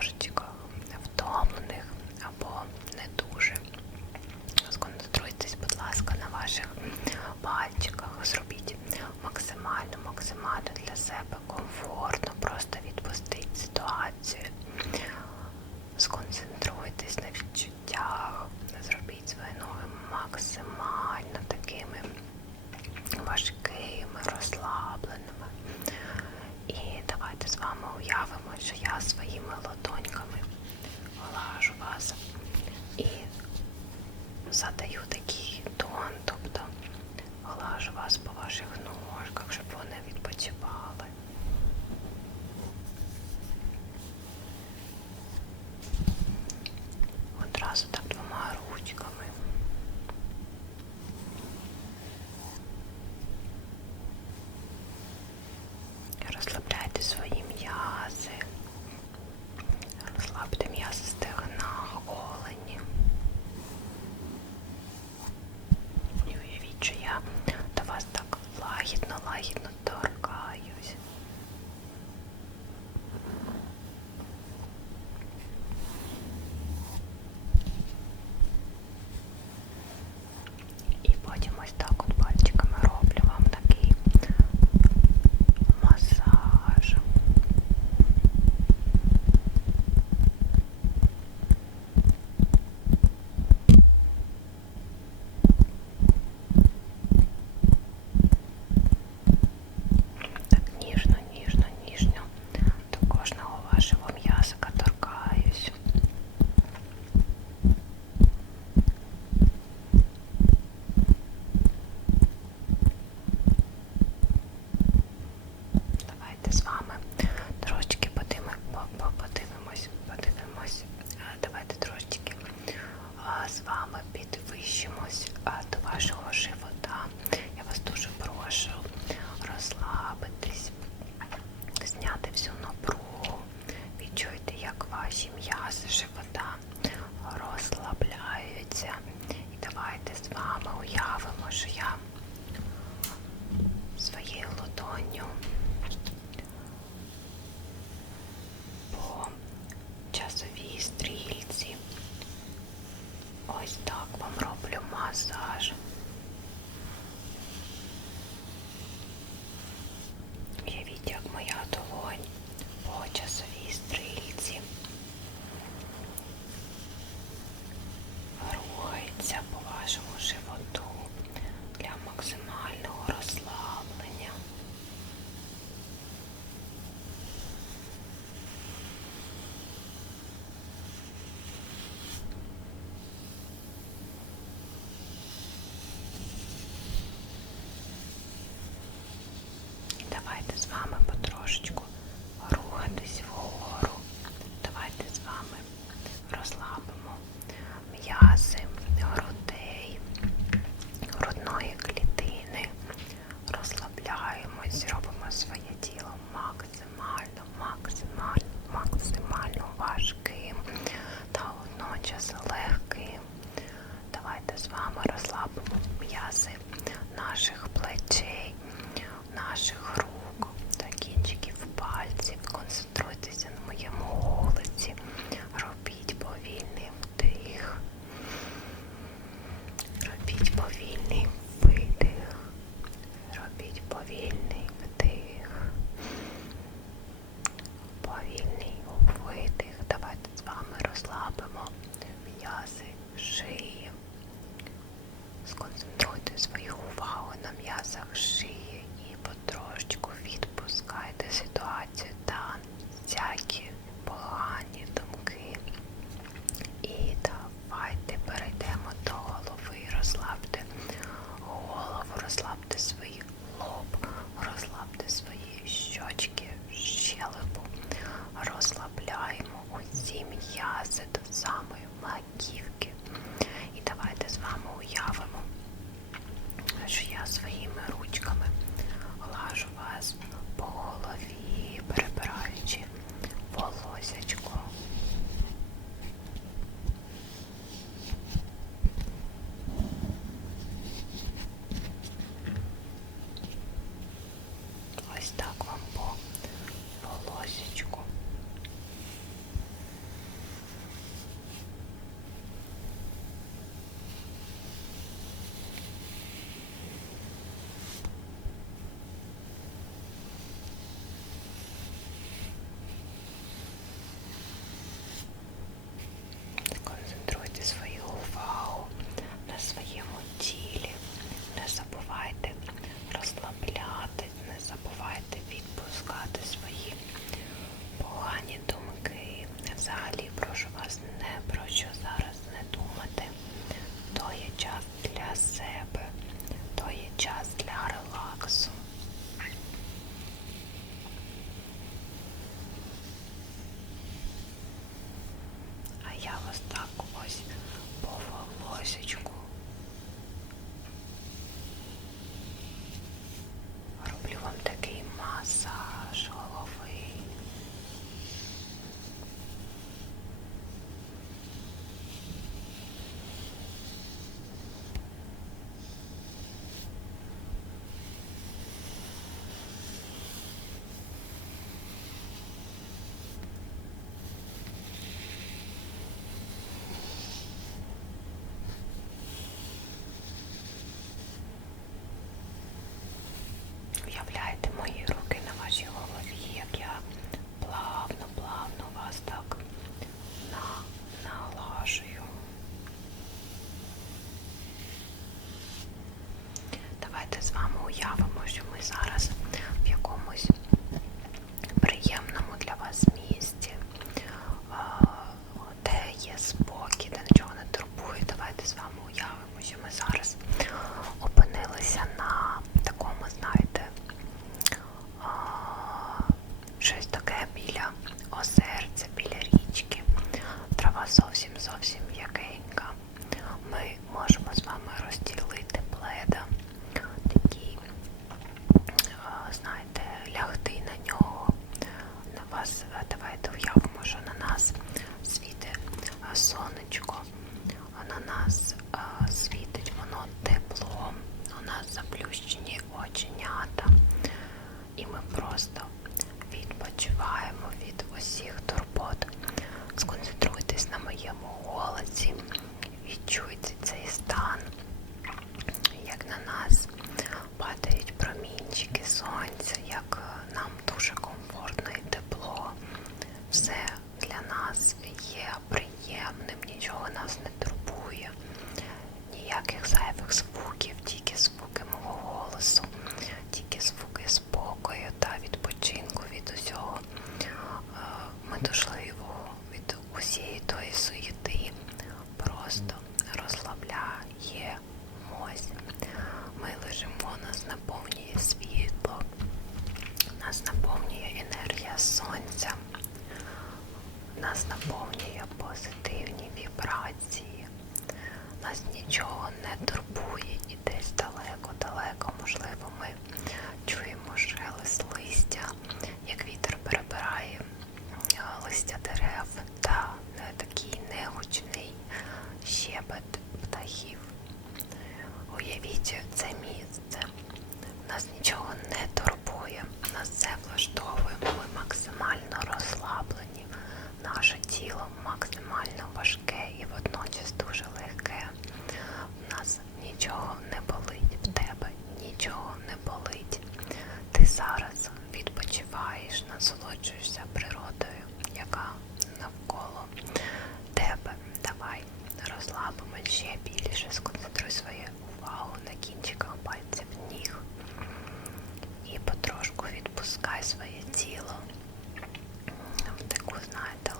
трошечка або не дуже. Сконцентруйтесь, будь ласка, на ваших пальчиках. Зробіть максимально, для себе комфортно, просто відпустіть ситуацію. Сконцентруйтесь на відчуттях, зробіть свої ноги максимально такими важкими, розслабленими. І давайте з вами уявимо, що я was born. з вами підвищимось до вашого живота. Ось так вам роблю масаж. Уявіть, як моя долонь по часовій стрільці м'язи до самої маківки. І давайте з вами уявимо, що я своїми ручками глажу вас далеко, можливо, ми чуємо шелест листя, як вітер перебирає е, листя дерев та е, такий негучний щебет птахів. Уявіть, це місце. Нас нічого не турбує, нас це влаштовує. Ще більше сконцентруй свою увагу на кінчиках пальців ніг і потрошку відпускай своє тіло в таку, знаєте,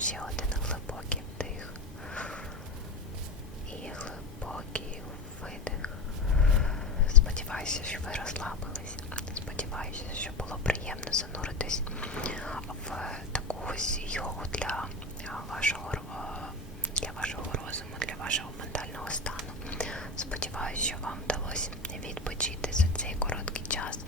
Ще один глибокий вдих і глибокий видих. Сподіваюся, що ви розслабились. Сподіваюся, що було приємно зануритись в таку ось йогу для вашого е, для вашого розуму, для вашого ментального стану. Сподіваюся, що вам вдалося відпочити за цей короткий час.